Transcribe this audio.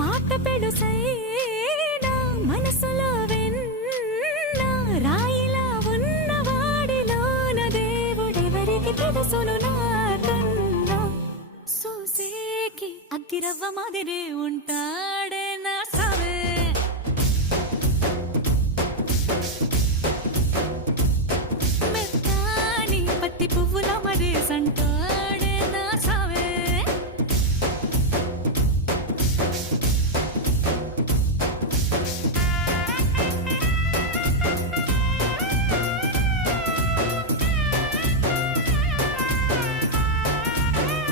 మాట పెడుసైనా మనసులో వెన్న రాయిలా ఉన్నవాడిలోన దేవుడెవరికి తెలుసును నాకన్నా. సూసేకి అగ్గిరవ్వ మాదిరే ఉంటాడు.